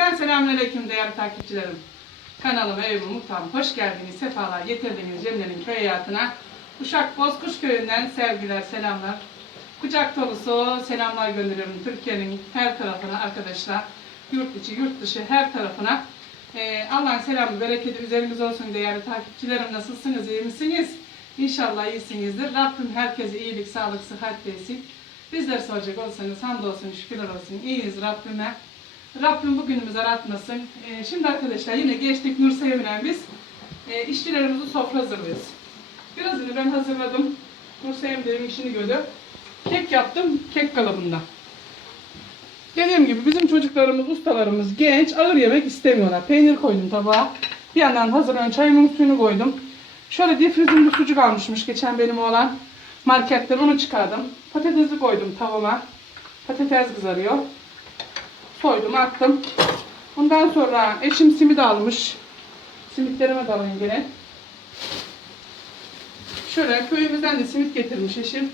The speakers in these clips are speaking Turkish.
Cümleten selamünaleyküm değerli takipçilerim. Kanalıma, evime, mutfağıma hoş geldiniz. Sefalar getirdiniz Cemre'nin köy hayatına. Uşak Bozkuş köyünden sevgiler, selamlar. Kucak dolusu selamlar gönderiyorum Türkiye'nin her tarafına arkadaşlar. Yurt içi, yurt dışı her tarafına. Ee, Allah'ın selamı, bereketi üzerinize olsun değerli takipçilerim. Nasılsınız, iyi misiniz? İnşallah iyisinizdir. Rabbim herkese iyilik, sağlık, sıhhat versin. Bizler soracak olsanız hamdolsun, şükürler olsun. İyiyiz Rabbime. Rabbim bugünümüzü aratmasın. Ee, şimdi arkadaşlar yine geçtik Nur Sevim'le biz e, işçilerimizi sofra hazırlıyoruz. Birazını ben hazırladım. Nur Sevim dedim işini gördü. Kek yaptım, kek kalıbında. Dediğim gibi bizim çocuklarımız, ustalarımız genç, ağır yemek istemiyorlar. Peynir koydum tabağa. Bir yandan hazırlayan çayımın suyunu koydum. Şöyle difrizimde sucuk almışmış geçen benim oğlan. Marketten onu çıkardım. Patatesi koydum tavama. Patates kızarıyor. Soydum, attım. Bundan sonra eşim simit almış. Simitlerime dalayım gene. Şöyle köyümüzden de simit getirmiş eşim.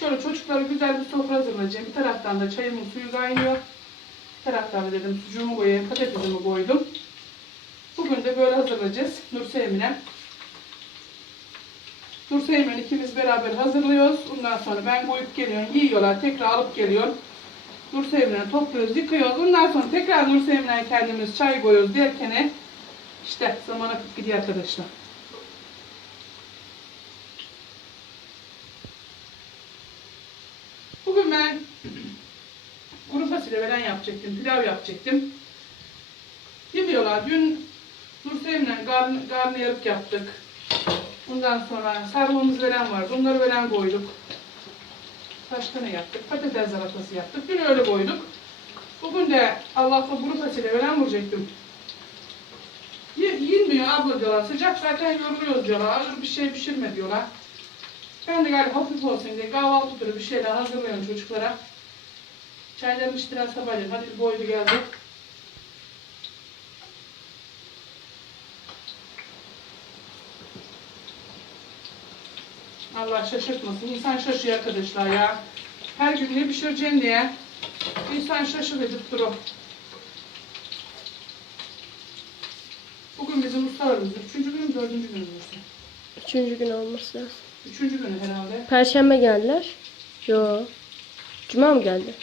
Şöyle çocuklara güzel bir sofra hazırlayacağım. Bir taraftan da çayımın suyu kaynıyor. Bir taraftan da dedim sucuğumu koyayım, patatesimi koydum. Bugün de böyle hazırlayacağız. Nurse Emine. Nurse Emine ikimiz beraber hazırlıyoruz. Ondan sonra ben koyup geliyorum. Yiyorlar. Tekrar alıp geliyorum. Nurse Emine'yi topluyoruz, yıkıyoruz. Ondan sonra tekrar Nurse Emine'ye kendimiz çay koyuyoruz derken işte zaman akıp gidiyor arkadaşlar. Bugün ben kuru fasulye veren yapacaktım, pilav yapacaktım. Yemiyorlar. Dün Nursevi'yle karn, karnıyarık yaptık. Bundan sonra sarmamız veren vardı. Onları veren koyduk. Başka ne yaptık? Patates salatası yaptık. Dün öyle koyduk. Bugün de Allah'la kuru fasulye veren vuracaktım. Yenmiyor abla diyorlar. Sıcak zaten yoruluyoruz diyorlar. Ağır bir şey pişirme diyorlar. Ben de galiba hafif olsun diye kahvaltı türü bir şeyler hazırlıyorum çocuklara. Çaylarını içtiler sabahleyin. Hadi boydu geldi. Allah şaşırtmasın. İnsan şaşıyor arkadaşlar ya. Her gün ne pişireceğim diye. İnsan şaşır edip durur. Bugün bizim ustalarımız. Üçüncü gün mü, dördüncü gün mü? Üçüncü gün olması lazım. Üçüncü günü herhalde. Perşembe geldiler. Yo. Cuma mı geldi?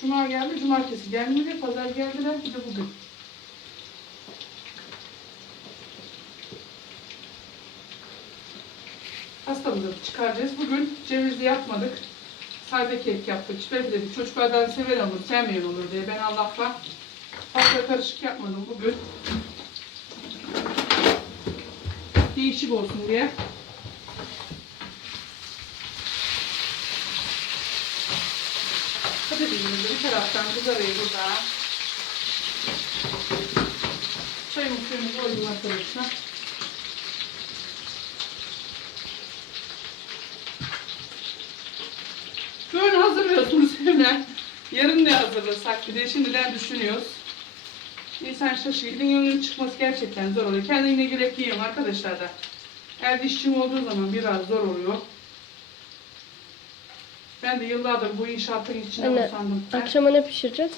Cuma geldi, cumartesi gelmedi, pazar geldiler, bir de bugün. Pastamızı çıkaracağız. Bugün cevizli yapmadık. Sade kek yaptık. İşte dedik çocuklardan seven olur, sevmeyen olur diye. Ben Allah'la fazla karışık yapmadım bugün. Değişik olsun diye. Patatesimizi bir taraftan kızarıyor burada. Çayımı suyumu koydum arkadaşlar. Böyle hazırlıyorsunuz hemen. Yarın ne hazırlasak bir de şimdiden düşünüyoruz. İnsan şaşırıyor. Yılın çıkması gerçekten zor oluyor. Kendine göre yiyorum arkadaşlar da. Eğer dişçim olduğu zaman biraz zor oluyor. Ben de yıllardır bu inşaatın içinde Anne, sandım. Akşama ne pişireceğiz?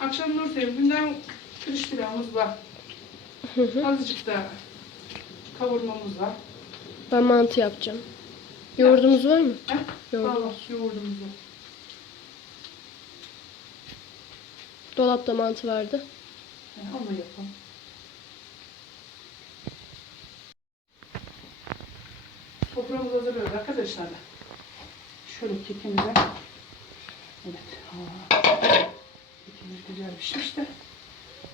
Akşam Nur Sevim'inden pirinç pilavımız var. Hı hı. Azıcık da kavurmamız var. Ben mantı yapacağım. Yoğurdumuz var mı? He? Yoğurdumuz. Allah yoğurdumuz var. Dolapta mantı vardı. Onu yapalım. Toprağımızı hazırlıyoruz arkadaşlar. Şöyle kekimize. Evet. Aa, Kekimiz güzel pişmiş de.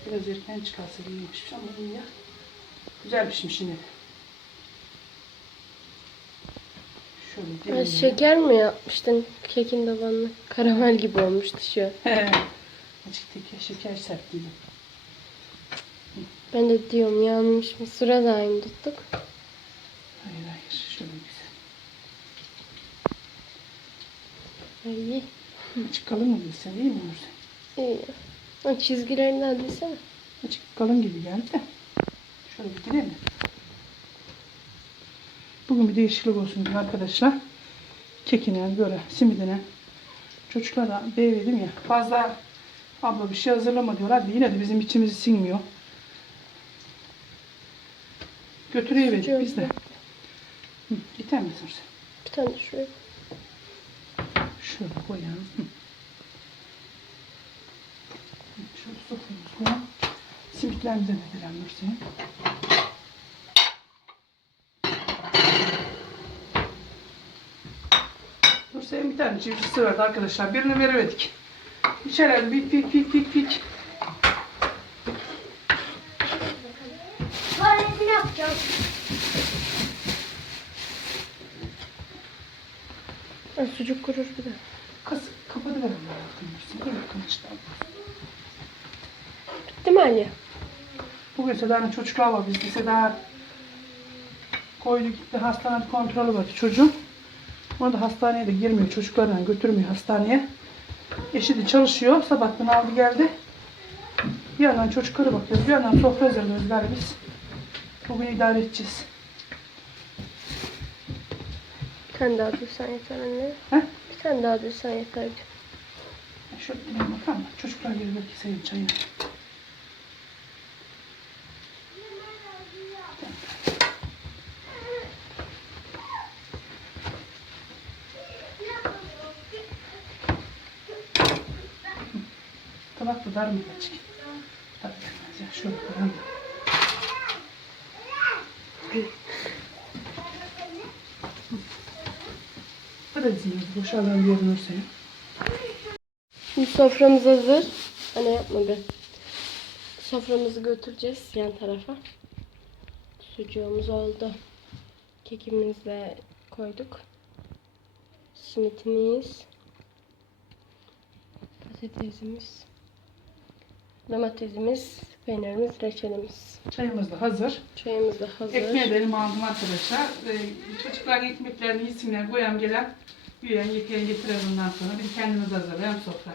Biraz erken çıkarsa iyiymiş ama iyi ya. Güzel pişmiş yine. Şöyle şeker mi yapmıştın kekin tabanını? Karamel gibi olmuştu şu an. Azıcık teke şeker serptiydim. Ben de diyorum yanmış mı? Sıra da aynı tuttuk. Hayır hayır şöyle güzel. Ay, Azıcık kalın mı sen iyi mi Nursen? iyi. O çizgilerinden desene. Azıcık kalın gibi geldi de. Şöyle bir gidelim. Bugün bir değişiklik olsun diye arkadaşlar. Kekine böyle simidine. Çocuklara beyledim ya. Fazla Abla bir şey hazırlama diyorlar. Yine de bizim içimizi sinmiyor. Götürüyorverdik biz de. Hı, Yeter mi sen? Bir tane şuraya. Şöyle koyalım. Hı. Şöyle soframızı koyalım. Simitlerimize de verelim Nursel'in. Nursel'in bir tane civcisi vardı arkadaşlar. Birini veremedik. İçeriden pik pik pik pik pik. Tuvaletini yapacağım. Ha, sucuk kurur bir de. Kız. Nursel'in. Böyle kılıçlar. Bitti mi Ali? Bugün Seda'nın çocuklar var bizde. Seda koydu gitti hastanede kontrolü var çocuğun. Onu da hastaneye de girmiyor. Çocuklarla götürmüyor hastaneye. Eşi de çalışıyor. Sabahtan aldı geldi. Bir yandan çocuklara bakıyoruz. Bir yandan sofra hazırlıyoruz galiba biz. Bugün idare edeceğiz. Bir tane daha dürsen yeter anne. He? Bir tane daha dürsen yeter. Şöyle bir bakalım. mı? Çocuklar gelir belki senin çayını. Tabak da dar mı gelecek? Tabii ya. Şöyle koyalım. Hadi boşalan bir yerin Nursey'in. Şimdi soframız hazır. Anne yapma be. Soframızı götüreceğiz yan tarafa. Sucuğumuz oldu. Kekimizi de koyduk. Simitimiz. Patatesimiz. Domatesimiz, peynirimiz, reçelimiz. Çayımız da hazır. Çayımız da hazır. Ekmeği de aldım arkadaşlar. Ee, çocuklar ekmeklerini yesinler. Koyam gelen büyüyen yıkayan getirir ondan sonra. Biz kendimiz hazırlayalım sofra.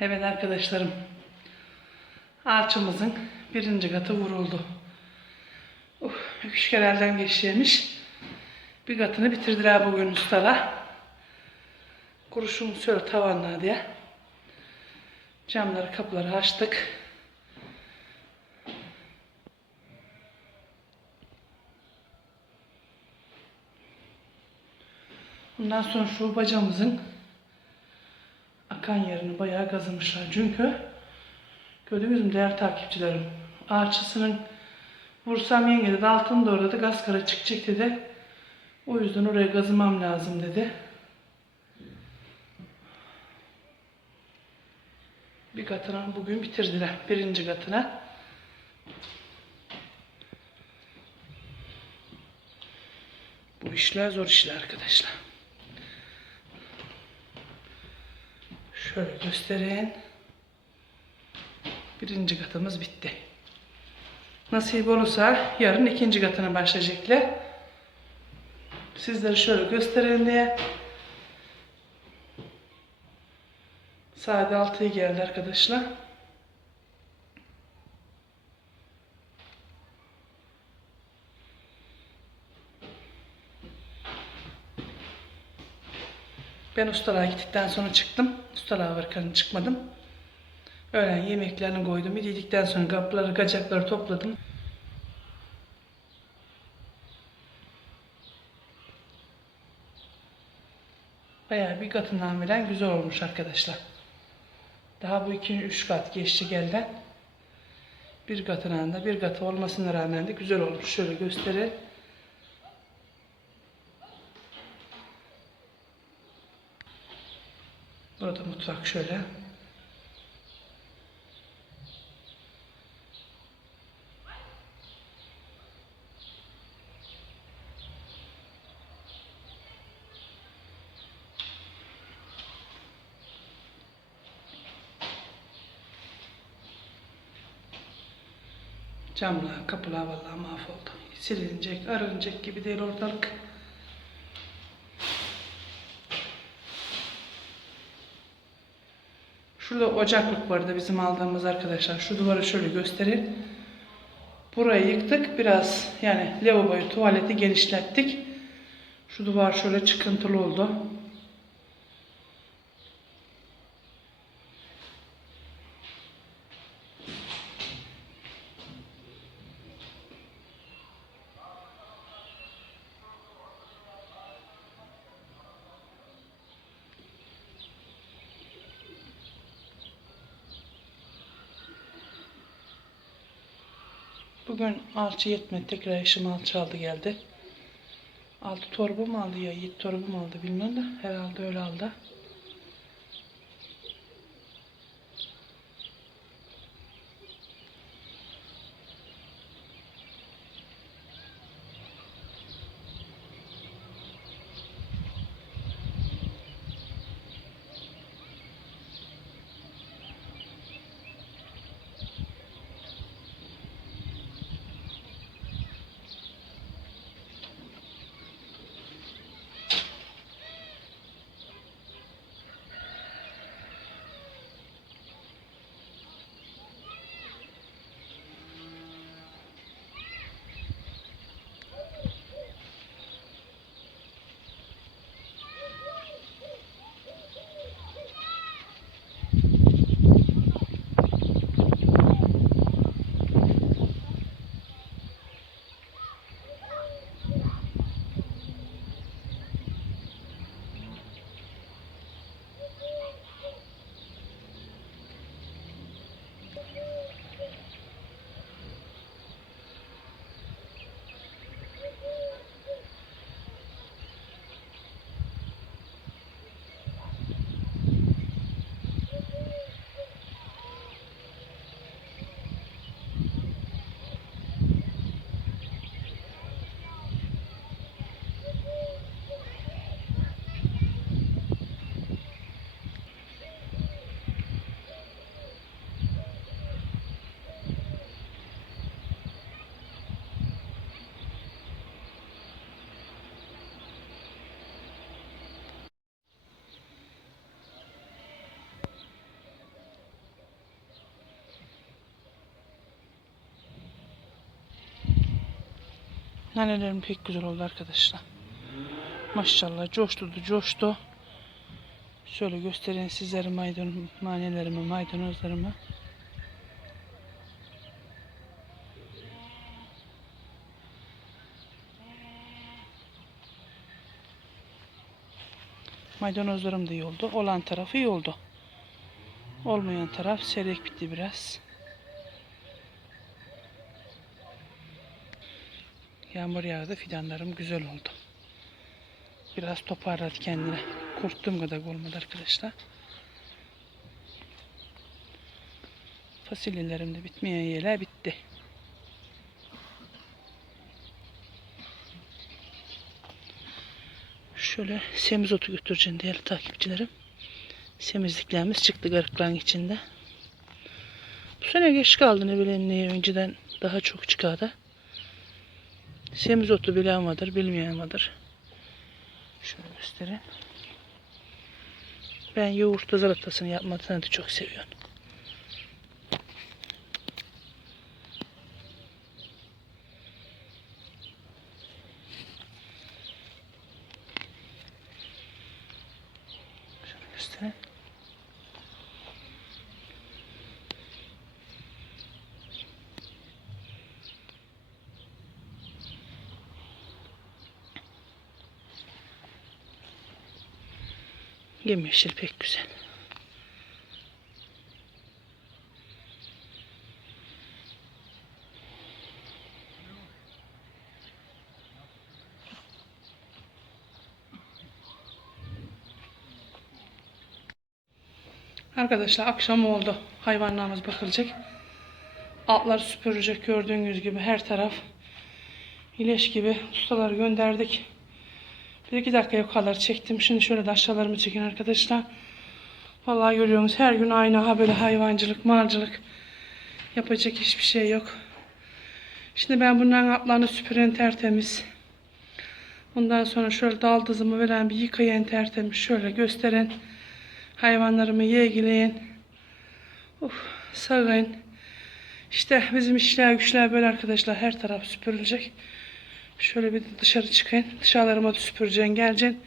Evet arkadaşlarım. Ağaçımızın birinci katı vuruldu. Uf, üç kere elden geçmiş. Bir katını bitirdiler bugün ustalar. Kuruşumu şöyle tavanla diye. Camları kapıları açtık. Bundan sonra şu bacamızın akan yerini bayağı kazımışlar. Çünkü gördünüz mü değerli takipçilerim? Ağaççısının vursam yenge dedi altını doğradı gaz kara çıkacak dedi. O yüzden oraya kazımam lazım dedi. Bir katına bugün bitirdiler. Birinci katına. Bu işler zor işler arkadaşlar. Şöyle göstereyim. Birinci katımız bitti. Nasip olursa yarın ikinci katına başlayacaklar. Sizlere şöyle göstereyim diye. Saat 6'ya geldi arkadaşlar. Ben ustalığa gittikten sonra çıktım. Ustalığa varken çıkmadım. Öğlen yemeklerini koydum. Yedikten sonra kapları, kacakları topladım. Bayağı bir katından veren güzel olmuş arkadaşlar. Daha bu iki üç kat geçti gelden. Bir katının da bir katı olmasına rağmen de güzel olmuş. Şöyle göstereyim. Burada mutfak şöyle. Camlar, kapılar vallahi mahvoldu. Silinecek, arınacak gibi değil ortalık. Şurada ocaklık vardı bizim aldığımız arkadaşlar. Şu duvarı şöyle göstereyim. Burayı yıktık. Biraz yani lavaboyu, tuvaleti genişlettik. Şu duvar şöyle çıkıntılı oldu. Bugün alçı yetmedi. Tekrar eşim alçı aldı geldi. Altı torba mı aldı ya? Yedi torba mı aldı bilmiyorum da. Herhalde öyle aldı. Nanelerim pek güzel oldu arkadaşlar. Maşallah coştu coştu. Şöyle göstereyim sizlere maydanoz, nanelerimi, maydanozlarımı. Maydanozlarım da iyi oldu. Olan tarafı iyi oldu. Olmayan taraf seyrek bitti biraz. Yağmur yağdı. Fidanlarım güzel oldu. Biraz toparladı kendine. Korktuğum kadar olmadı arkadaşlar. Fasulyelerim de bitmeyen yerler bitti. Şöyle semizotu götüreceğim değerli takipçilerim. Semizliklerimiz çıktı garıkların içinde. Bu sene geç kaldı ne bileyim niye önceden daha çok çıkardı. Semizotu bilen vardır, bilmeyen vardır. Şöyle göstereyim. Ben yoğurtlu salatasını yapmasını da çok seviyorum. Şöyle göstereyim. Yemyeşil pek güzel. Arkadaşlar akşam oldu. Hayvanlarımız bakılacak. Altlar süpürecek gördüğünüz gibi her taraf ileş gibi ustaları gönderdik. Bir iki dakikaya kadar çektim. Şimdi şöyle de aşağılarımı çekin arkadaşlar. Vallahi görüyorsunuz her gün aynı ha böyle hayvancılık, malcılık. Yapacak hiçbir şey yok. Şimdi ben bunların altlarını süpüren tertemiz. Ondan sonra şöyle daldızımı veren bir yıkayan tertemiz. Şöyle gösteren hayvanlarımı yegileyen. Uf, sağın. İşte bizim işler güçler böyle arkadaşlar. Her taraf süpürülecek. Şöyle bir dışarı çıkayım. Dışarılarıma da süpüreceksin, geleceksin.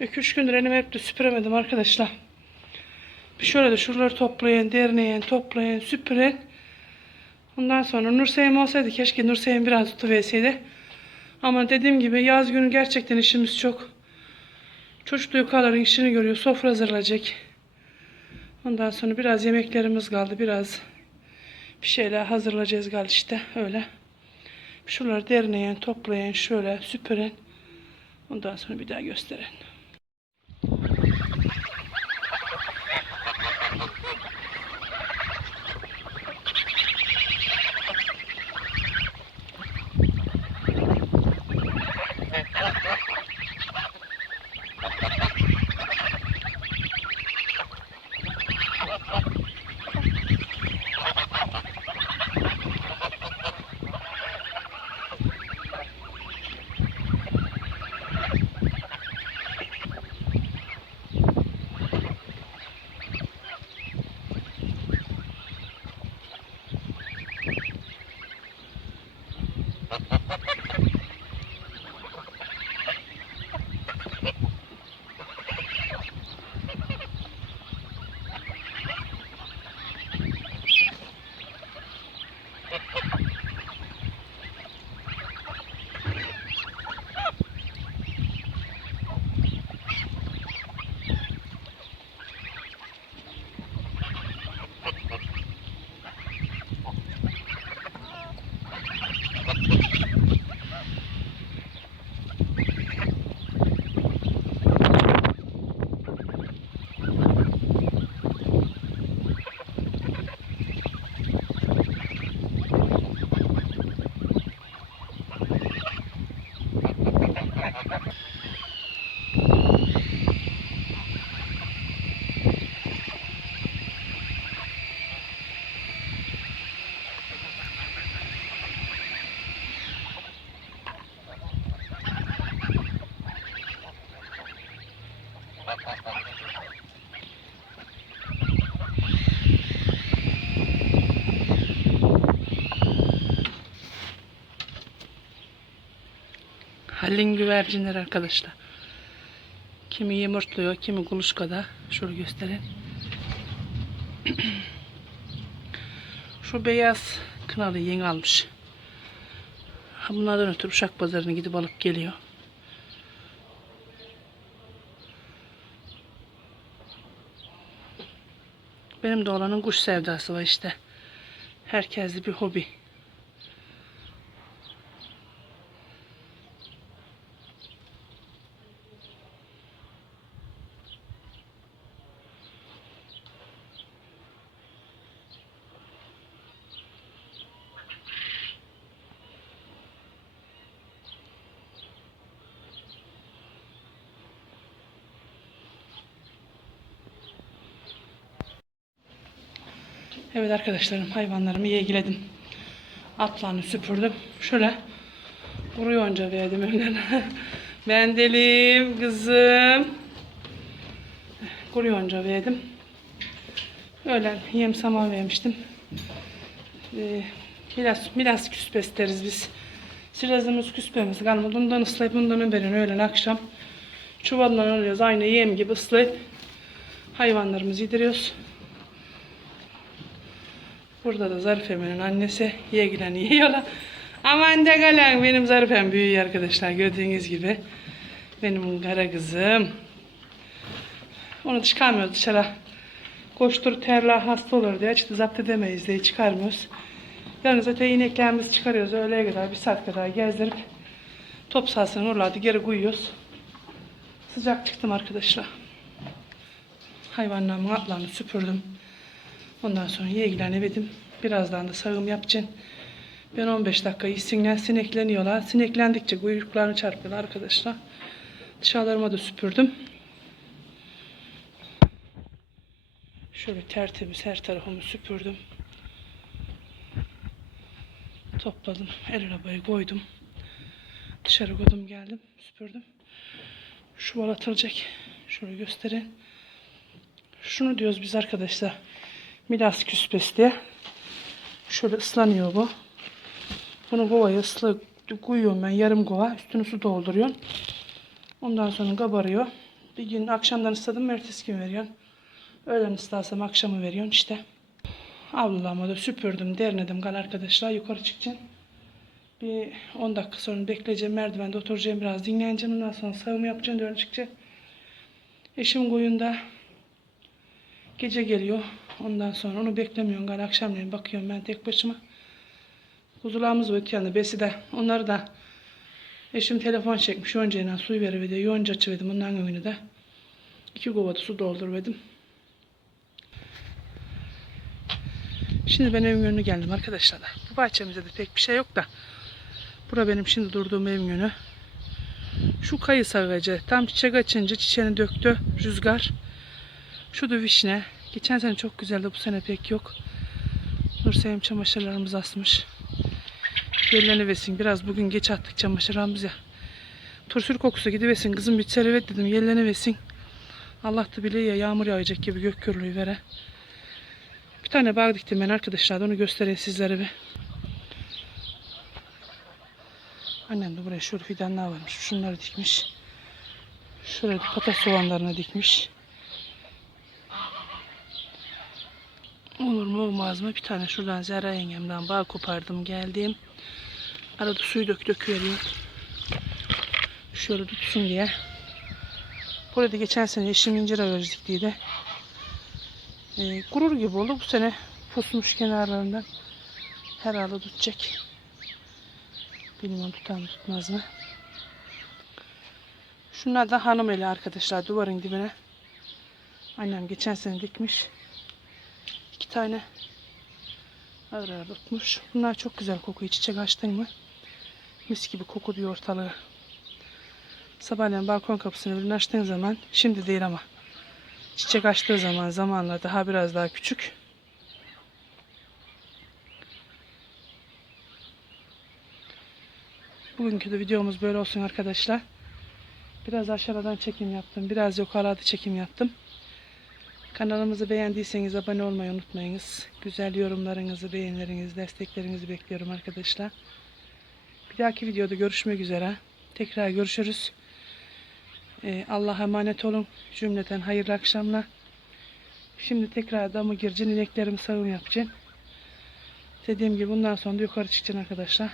2-3 gündür elimi hep de süpüremedim arkadaşlar. Bir şöyle de şuraları toplayın, derneyin, toplayın, süpürün. Ondan sonra Nurseyim olsaydı keşke Nurseyim biraz tutuverseydi. Ama dediğim gibi yaz günü gerçekten işimiz çok. Çocuk yukarıların işini görüyor. Sofra hazırlayacak. Ondan sonra biraz yemeklerimiz kaldı. Biraz bir şeyler hazırlayacağız galiba işte. Öyle. Şuraları derneyin, toplayın, şöyle süpürün. Ondan sonra bir daha gösterin. Ha ha ha ha! Halin güvercinler arkadaşlar. Kimi yumurtluyor, kimi kuluçkada. Şöyle göstereyim. Şu beyaz kınalı yeni almış. Bunlardan ötürü Uşak pazarına gidip alıp geliyor. Benim de olanın kuş sevdası var işte. Herkesli bir hobi. Evet arkadaşlarım hayvanlarımı ilgiledim. Atlarını süpürdüm. Şöyle kuru yonca verdim önlerine. Mendelim kızım. Kuru yonca verdim. Öğlen yem saman vermiştim. Ee, milas, milas küspesi deriz biz. Silazımız küspemiz kalmadı. Bundan ıslayıp bundan verin öğlen akşam. Çuvaldan alıyoruz. Aynı yem gibi ıslayıp hayvanlarımızı yediriyoruz. Burada da Zarife'min annesi yegilen yiyorlar. Aman de gelen benim Zarifem büyüyor arkadaşlar gördüğünüz gibi. Benim kara kızım. Onu çıkarmıyoruz dışarı. Koştur terla hasta olur diye işte zapt edemeyiz diye çıkarmıyoruz. Yarın zaten ineklerimizi çıkarıyoruz öğleye kadar bir saat kadar gezdirip top sahasını oralarda geri koyuyoruz. Sıcak çıktım arkadaşlar. Hayvanlarımın atlarını süpürdüm. Ondan sonra ilgilenemedim. Birazdan da sağım yapacağım. Ben 15 dakika iyisinler sinekleniyorlar. Sineklendikçe kuyruklarını çarpıyorlar arkadaşlar. Dışarılarıma da süpürdüm. Şöyle tertemiz her tarafımı süpürdüm. Topladım. El arabayı koydum. Dışarı koydum geldim. Süpürdüm. Şu atılacak. Şöyle göstereyim. Şunu diyoruz biz arkadaşlar. Milas küspesi diye. Şöyle ıslanıyor bu. Bunu kovaya ısla koyuyorum ben yarım kova. Üstünü su dolduruyorum. Ondan sonra kabarıyor. Bir gün akşamdan ısladım ertesi gün veriyorsun. Öğlen ıslarsam akşamı veriyorsun işte. Avlulamı da süpürdüm, dernedim gal arkadaşlar. Yukarı çıkacağım. Bir 10 dakika sonra bekleyeceğim. Merdivende oturacağım biraz dinleneceğim. Ondan sonra sağımı yapacağım. Dön çıkacağım. Eşim koyunda gece geliyor. Ondan sonra onu beklemiyorum. Gal akşamleyin bakıyorum ben tek başıma. Kuzularımız öte yanda. Besi de. Onları da eşim telefon çekmiş. Yoncayla suyu veriverdi. Yonca açıverdim. Ondan önünü de. iki kovada su doldurverdim. Şimdi ben evin önüne geldim arkadaşlar. Bu bahçemizde de pek bir şey yok da. Bura benim şimdi durduğum evin önü. Şu kayısı ağacı tam çiçek açınca çiçeğini döktü rüzgar. Şu da vişne. Geçen sene çok güzeldi bu sene pek yok. Nursevim çamaşırlarımız asmış. Yellenivesin. Biraz bugün geç attık çamaşırlarımızı ya. Tursür kokusu gidiversin. Kızım bir servet dedim yellenivesin. Allah da biliyor ya yağmur yağacak gibi gök gürlüğü vere. Bir tane bağ diktim ben arkadaşlar. Onu göstereyim sizlere bir. Annem de buraya şöyle fidanlar varmış. Şunları dikmiş. Şuraya patates soğanlarını dikmiş. Olur mu olmaz mı? Bir tane şuradan Zehra yengemden bağ kopardım geldim. Arada suyu dök döküveriyorum. Şöyle tutsun diye. Burada geçen sene eşim incir ağacı diktiydi. Ee, gurur gibi oldu. Bu sene pusmuş kenarlarından. Herhalde tutacak. Bilmiyorum tutar mı tutmaz mı. Şunlar da hanım eli arkadaşlar duvarın dibine. Annem geçen sene dikmiş. İki tane ağır ağır tutmuş. Bunlar çok güzel kokuyor. Çiçek açtın mı? Mis gibi koku diyor ortalığı. Sabahleyin balkon kapısını birini açtığın zaman şimdi değil ama çiçek açtığı zaman zamanla daha biraz daha küçük. Bugünkü de videomuz böyle olsun arkadaşlar. Biraz aşağıdan çekim yaptım. Biraz yukarıda çekim yaptım. Kanalımızı beğendiyseniz abone olmayı unutmayınız. Güzel yorumlarınızı, beğenilerinizi, desteklerinizi bekliyorum arkadaşlar. Bir dahaki videoda görüşmek üzere. Tekrar görüşürüz. Ee, Allah'a emanet olun. Cümleten hayırlı akşamlar. Şimdi tekrar damı gireceğim. ineklerimi sağım yapacağım. Dediğim gibi bundan sonra da yukarı çıkacağım arkadaşlar.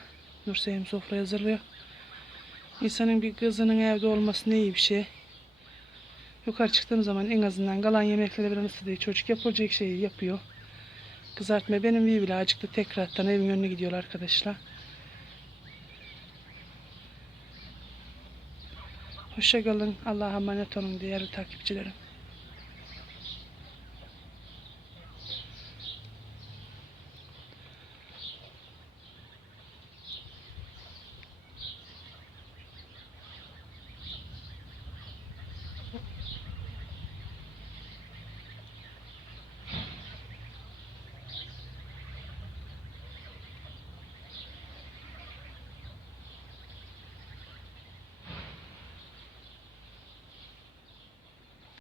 Nurseyim sofra hazırlıyor. İnsanın bir kızının evde olması ne iyi bir şey. Yukarı çıktığım zaman en azından kalan yemekleri bir nasıl değil. Çocuk yapılacak şeyi yapıyor. Kızartma benim bir bile acıktı tekrardan evin önüne gidiyor arkadaşlar. Hoşçakalın. Allah'a emanet olun değerli takipçilerim.